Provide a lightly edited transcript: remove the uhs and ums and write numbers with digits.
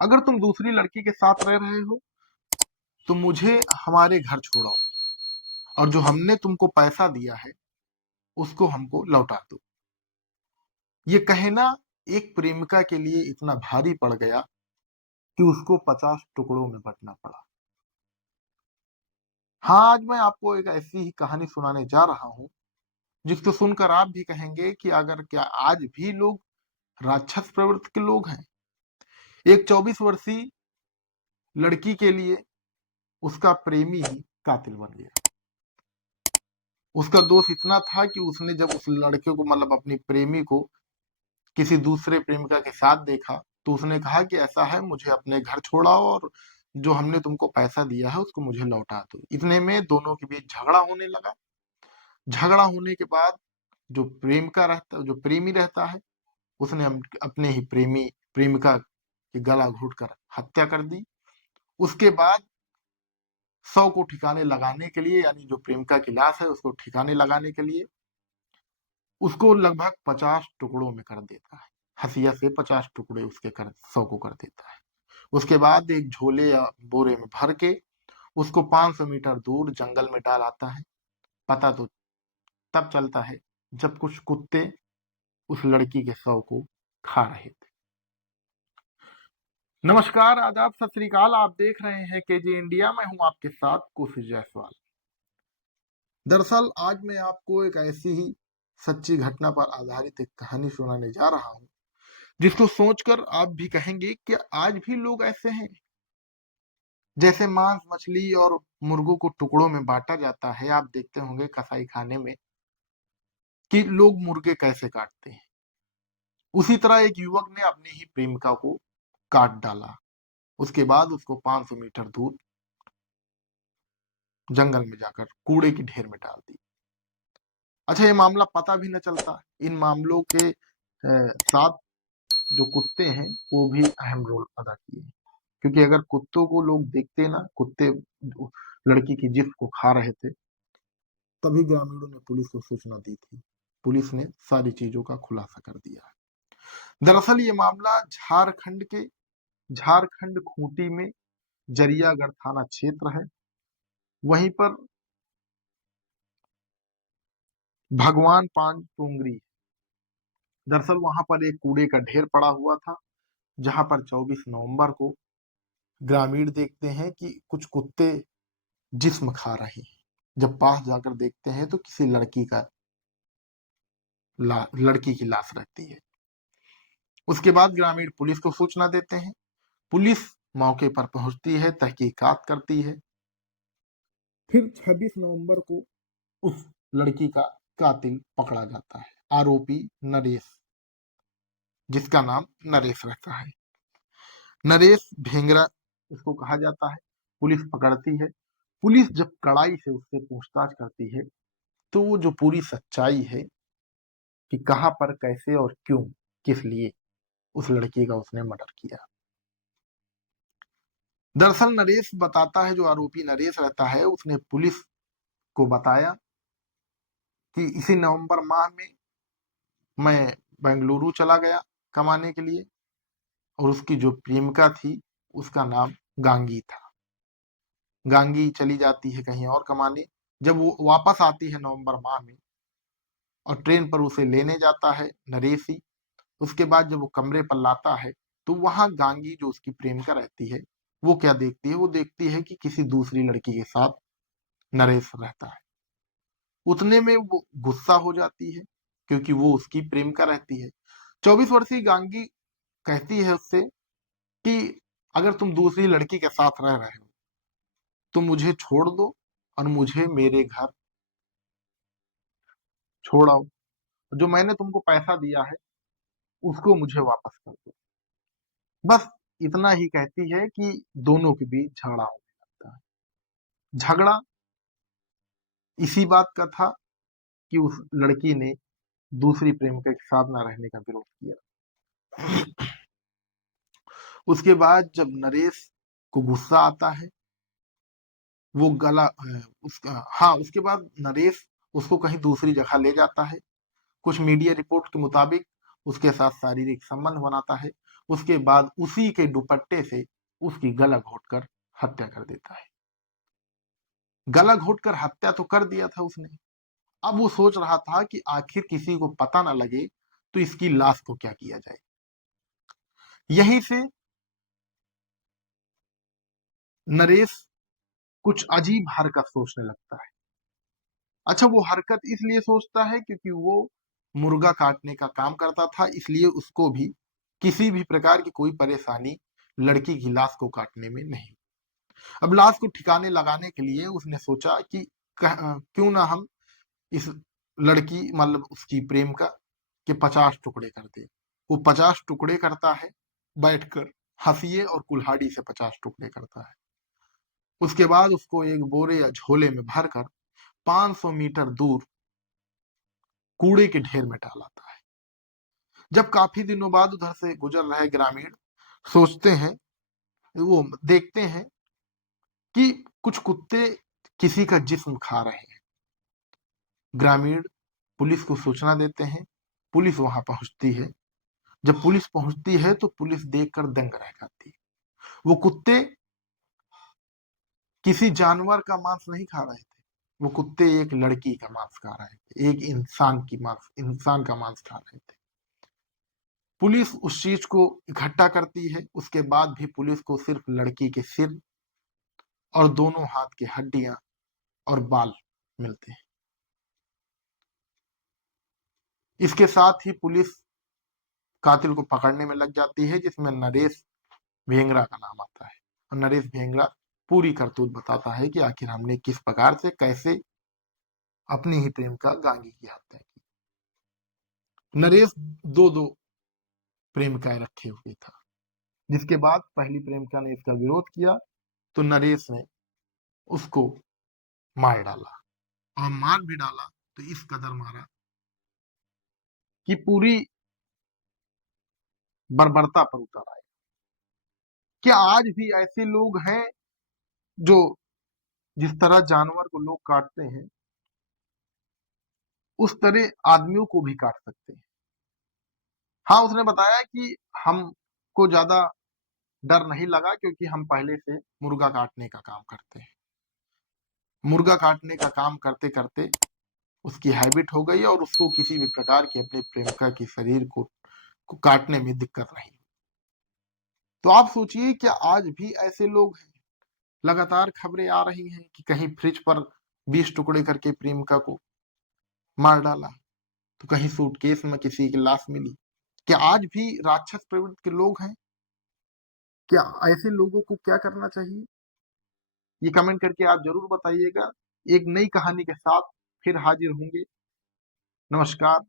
अगर तुम दूसरी लड़की के साथ रह रहे हो तो मुझे हमारे घर छोड़ाओ, और जो हमने तुमको पैसा दिया है उसको हमको लौटा दो। ये कहना एक प्रेमिका के लिए इतना भारी पड़ गया कि उसको 50 टुकड़ों में बंटना पड़ा। हाँ, आज मैं आपको एक ऐसी ही कहानी सुनाने जा रहा हूँ जिसको सुनकर आप भी कहेंगे कि अगर क्या आज भी लोग राक्षस प्रवृत्ति के लोग हैं। एक 24 वर्षीय लड़की के लिए उसका प्रेमी ही कातिल बन गया। उसका दोष इतना था कि उसने जब उस लड़के को, मतलब अपनी प्रेमी को, किसी दूसरे प्रेमिका के साथ देखा तो उसने कहा कि ऐसा है, मुझे अपने घर छोड़ाओ और जो हमने तुमको पैसा दिया है उसको मुझे लौटा दो। इतने में दोनों के बीच झगड़ा होने लगा। झगड़ा होने के बाद जो प्रेमी रहता है उसने अपने ही प्रेमिका की गला घोंट कर हत्या कर दी। उसके बाद शव को ठिकाने लगाने के लिए, यानी जो प्रेमिका की लाश है उसको ठिकाने लगाने के लिए उसको लगभग 50 टुकड़ों में कर देता है। हसिया से 50 टुकड़े उसके कर शव को कर देता है। उसके बाद एक झोले या बोरे में भर के उसको 500 मीटर दूर जंगल में डाल आता है। पता तो तब चलता है जब कुछ कुत्ते उस लड़की के शव को खा रहे थे। नमस्कार, आदाब, सत श्री अकाल। आप देख रहे हैं केजे इंडिया। मैं हूं आपके साथ कोशिश जायसवाल। दरअसल आज मैं आपको एक ऐसी ही सच्ची घटना पर आधारित एक कहानी सुनाने जा रहा हूं जिसको सोचकर आप भी कहेंगे कि आज भी लोग ऐसे हैं। जैसे मांस, मछली और मुर्गों को टुकड़ों में बांटा जाता है, आप देखते होंगे कसाई खाने में कि लोग मुर्गे कैसे काटते हैं। उसी तरह एक युवक ने अपनी ही प्रेमिका को काट डाला। उसके बाद उसको 500 मीटर दूर जंगल में जाकर कूड़े की ढेर में डाल दी। अच्छा, ये मामला पता भी न चलता। इन मामलों के साथ जो कुत्ते हैं वो भी अहम रोल अदा किए हैं। क्योंकि अगर कुत्तों को लोग देखते ना, कुत्ते लड़की की जिस्म को खा रहे थे, तभी ग्रामीणों ने पुलिस को सूचना दी थी। पुलिस ने सारी चीजों का खुलासा कर दिया है। दरअसल ये मामला झारखंड खूंटी में जरियागढ़ थाना क्षेत्र है। वहीं पर भगवान पान टोंगरी। दरअसल वहां पर एक कूड़े का ढेर पड़ा हुआ था जहां पर 24 नवंबर को ग्रामीण देखते हैं कि कुछ कुत्ते जिस्म खा रहे हैं। जब पास जाकर देखते हैं तो किसी लड़की की लाश रहती है। उसके बाद ग्रामीण पुलिस को सूचना देते हैं। पुलिस मौके पर पहुंचती है, तहकीकात करती है। फिर 26 नवंबर को उस लड़की का कातिल पकड़ा जाता है, आरोपी नरेश, जिसका नाम नरेश रहता है। नरेश भेंगरा उसको कहा जाता है। पुलिस पकड़ती है। पुलिस जब कड़ाई से उससे पूछताछ करती है तो वो जो पूरी सच्चाई है कि कहां पर, कैसे और क्यों, किस लिए उस लड़की का उसने मर्डर किया। दरअसल नरेश बताता है, जो आरोपी नरेश रहता है उसने पुलिस को बताया कि इसी नवंबर माह में मैं बेंगलुरु चला गया कमाने के लिए, और उसकी जो प्रेमिका थी उसका नाम गांगी था। गांगी चली जाती है कहीं और कमाने। जब वो वापस आती है नवंबर माह में और ट्रेन पर उसे लेने जाता है नरेश ही, उसके बाद जब वो कमरे पर लाता है तो वहां गांगी, जो उसकी प्रेमिका रहती है, वो क्या देखती है? वो देखती है कि किसी दूसरी लड़की के साथ नरेश रहता है। उतने में वो गुस्सा हो जाती है क्योंकि वो उसकी प्रेमिका रहती है। 24 वर्षीय गांगी कहती है उससे कि अगर तुम दूसरी लड़की के साथ रह रहे हो तो मुझे छोड़ दो और मुझे मेरे घर छोड़ आओ। जो मैंने तुमको पैसा दिया है उसको मुझे वापस कर दो। बस इतना ही कहती है कि दोनों के बीच झगड़ा होने लगता है। झगड़ा इसी बात का था कि उस लड़की ने दूसरी प्रेमिका के साथ न रहने का विरोध किया। उसके बाद जब नरेश को गुस्सा आता है, वो गला उसका हाँ उसके बाद नरेश उसको कहीं दूसरी जगह ले जाता है। कुछ मीडिया रिपोर्ट के मुताबिक उसके साथ शारीरिक संबंध बनाता है। उसके बाद उसी के दुपट्टे से उसकी गला घोटकर हत्या कर देता है। गला घोटकर हत्या तो कर दिया था उसने, अब वो सोच रहा था कि आखिर किसी को पता ना लगे तो इसकी लाश को क्या किया जाए। यहीं से नरेश कुछ अजीब हरकत सोचने लगता है। अच्छा, वो हरकत इसलिए सोचता है क्योंकि वो मुर्गा काटने का काम करता था, इसलिए उसको भी किसी भी प्रकार की कोई परेशानी लड़की की लाश को काटने में नहीं। अब लाश को ठिकाने लगाने के लिए उसने सोचा कि क्यों ना हम इस लड़की मतलब उसकी प्रेमिका के 50 टुकड़े कर दे। वो 50 टुकड़े करता है, बैठकर हंसिए और कुल्हाड़ी से 50 टुकड़े करता है। उसके बाद उसको एक बोरे या झोले में भरकर 500 मीटर दूर कूड़े के ढेर में डालाता है। जब काफी दिनों बाद उधर से गुजर रहे ग्रामीण सोचते हैं, वो देखते हैं कि कुछ कुत्ते किसी का जिस्म खा रहे हैं। ग्रामीण पुलिस को सूचना देते हैं, पुलिस वहां पहुंचती है। जब पुलिस पहुंचती है तो पुलिस देखकर दंग रह जाती है। वो कुत्ते किसी जानवर का मांस नहीं खा रहे थे, वो कुत्ते एक लड़की का मांस खा रहे थे, एक इंसान का मांस खा रहे थे। पुलिस उस चीज को इकट्ठा करती है, उसके बाद भी पुलिस को सिर्फ लड़की के सिर और दोनों हाथ की हड्डियां और बाल मिलते हैं। इसके साथ ही पुलिस कातिल को पकड़ने में लग जाती है, जिसमें नरेश भेंगरा का नाम आता है। और नरेश भेंगरा पूरी करतूत बताता है कि आखिर हमने किस प्रकार से कैसे अपनी ही प्रेमिका गांगी की हत्या की। नरेश दो दो प्रेमिकाएं रखे हुए था, जिसके बाद पहली प्रेमिका ने इसका विरोध किया तो नरेश ने उसको मार डाला, और मार भी डाला तो इस कदर मारा कि पूरी बर्बरता पर उतर आए। क्या आज भी ऐसे लोग हैं जो जिस तरह जानवर को लोग काटते हैं उस तरह आदमियों को भी काट सकते हैं? हाँ, उसने बताया कि हमको ज्यादा डर नहीं लगा क्योंकि हम पहले से मुर्गा काटने का काम करते हैं। मुर्गा काटने का काम करते करते उसकी हैबिट हो गई और उसको किसी भी प्रकार की अपने प्रेमिका के शरीर को काटने में दिक्कत नहीं। तो आप सोचिए, क्या आज भी ऐसे लोग हैं? लगातार खबरें आ रही हैं कि कहीं फ्रिज पर 20 टुकड़े करके प्रेमिका को मार डाला, तो कहीं सूटकेस में किसी की लाश मिली। क्या आज भी राक्षस प्रवृत्ति के लोग हैं? क्या ऐसे लोगों को क्या करना चाहिए? ये कमेंट करके आप जरूर बताइएगा। एक नई कहानी के साथ फिर हाजिर होंगे। नमस्कार।